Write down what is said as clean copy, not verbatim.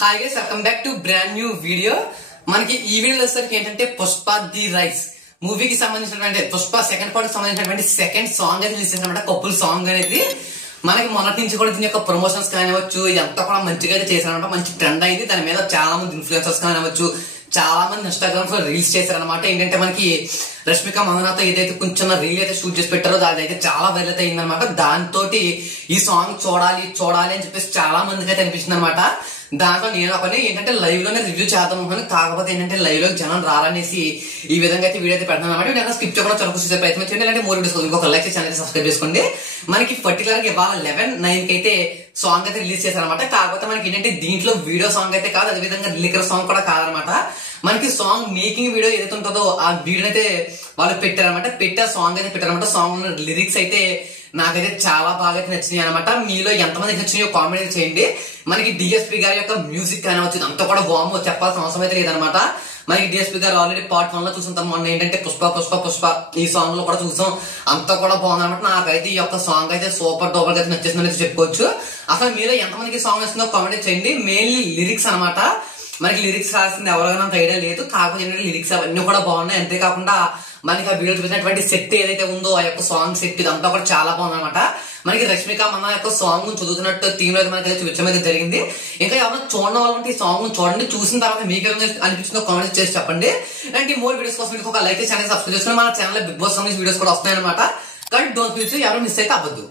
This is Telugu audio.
Hi guys, welcome back to brand new video. మనకి ఈ వీడియోలో వచ్చేసరికి ఏంటంటే పుష్ప ది రైస్ మూవీకి సంబంధించినటువంటి పుష్ప సెకండ్ పార్ట్ సంబంధించినటువంటి సెకండ్ సాంగ్ అయితే రిలీజ్ చేసినమాట. కపుల్ సాంగ్ అనేది మనకి మొన్నటి నుంచి కూడా దీని యొక్క ప్రమోషన్స్ కానివచ్చు ఇదంతా కూడా మంచిగా అయితే చేశారనమాట. మంచి ట్రెండ్ అయింది. దాని మీద చాలా మంది ఇన్ఫ్లుయెన్సర్స్ కానివచ్చు, చాలా మంది ఇన్స్టాగ్రామ్స్ లో రీల్స్ చేశారనమాట. ఏంటంటే మనకి రష్మిక మందనాతో ఏదైతే కొంచెం రీల్ అయితే షూట్ చేసి పెట్టారో అదైతే చాలా వైరల్ అయితే అయిందనమాట. దాంతో ఈ సాంగ్ చూడాలి చూడాలి అని చెప్పేసి చాలా మందికి అయితే అనిపిస్తుంది అనమాట. దాంట్లో నేను ఒకటి ఏంటంటే లైవ్ లోనే రివ్యూ చేద్దాం అనుకుని, కాకపోతే ఏంటంటే లైవ్ లో జనం రాలనేసి ఈ విధంగా అయితే వీడియో అయితే పెడతాను అనమాట. వీడియో స్కిప్ చేయకుండా చూసే ప్రయత్నం చేయండి. అంటే మోర్ వీడియోస్ ఇంకొక లైక్ చేసి ఛానల్ సబ్స్క్రైబ్ చేసుకోండి. మనకి పర్టికులర్ గా ఇవాళ 11/9 కి అయితే సాంగ్ అయితే రిలీజ్ చేశారనమాట. కాకపోతే మనకి ఏంటంటే దీంట్లో వీడియో సాంగ్ అయితే కాదు, అదేవిధంగా లిరికల్ సాంగ్ కూడా కాదనమాట. మనకి సాంగ్ మేకింగ్ వీడియో ఏదైతే ఉంటుందో ఆ వీడియో అయితే వాళ్ళు పెట్టారనమాట. పెట్టే సాంగ్ అయితే పెట్టారనమాట. సాంగ్ లిరిక్స్ అయితే నాకైతే చాలా బాగా అయితే నచ్చినాయి అనమాట. మీలో ఎంతమందికి నచ్చినాయో కామెంట్ చేయండి. మనకి డిఎస్పీ గారి యొక్క మ్యూజిక్ కానివచ్చు అంతా కూడా వాము చెప్పాల్సిన అవసరం అయితే లేదనమాట. మనకి డిఎస్పీ గారు ఆల్రెడీ పార్ట్ 1 లో చూసాం. మొన్న ఏంటంటే పుష్ప పుష్ప పుష్ప ఈ సాంగ్ లో కూడా చూసాం. అంతా కూడా బాగుంది అనమాట. నాకైతే ఈ యొక్క సాంగ్ అయితే సూపర్ డూపర్ అయితే నచ్చేసిందని అయితే చెప్పుకోవచ్చు. అసలు మీలో ఎంతమందికి సాంగ్ నచ్చిందో కామెంట్ చేయండి. మెయిన్లీ లిరిక్స్ అనమాట. మనకి లిరిక్స్ రాసింది ఎవరైనా నాకు ఐడియా లేదు. కాకపోతే ఏంటంటే లిరిక్స్ అవన్నీ కూడా బాగున్నాయి. అంతేకాకుండా మనకి ఆ వీడియో చూసినటువంటి సెట్ ఏదైతే ఉందో ఆ యొక్క సాంగ్ సెట్ ఇదంతా కూడా చాలా బాగుంది అనమాట. మనకి రష్మిక మన యొక్క సాంగ్ చదువుతున్నట్టు థీమ్ అయితే మనకి చూపించడం అయితే జరిగింది. ఇంకా ఎవరైనా చూడడం వల్ల ఈ సాంగ్ చూడండి. చూసిన తర్వాత మీకు ఏమైనా అనిపించిందో కామెంట్స్ చేసి చెప్పండి. అండ్ ఈ మోర్ వీడియోస్ కోసం మీకు ఒక లైక్ ఛానల్ సబ్స్క్రైబ్ చేసుకుని మన ఛానల్ బిగ్ బాస్ సంబంధించిన వీడియోస్ కూడా వస్తాయి అనమాట. కానీ డోంట్ మిస్, ఎవరు మిస్ అయితే అవ్వద్దు.